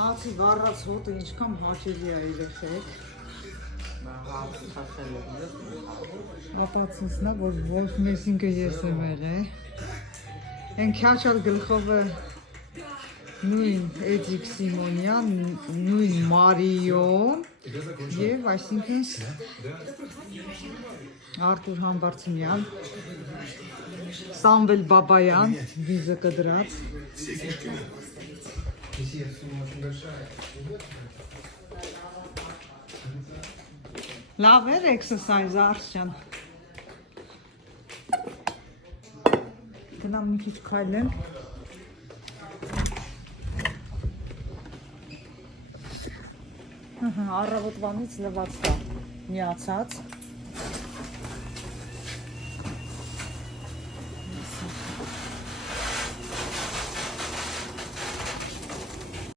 Հացի վառած հոտը ինչքան հաճելի է երեխեք։ Ապացուցնա, որ ոչ մեսինքը ես եմ եղել։ Են քյաչալ գլխովը նույն Էդիկ Սիմոնյան, նույն Մարիոն և այսինքն Արտուր Համբարձումյան, Սամվել Բաբայան, վիզը կդրած։ Լավ էր էքսեսայզ Արշյան։ Գնամ մի քիչ քայլեմ։ Առավոտվանից լվացվա միացած։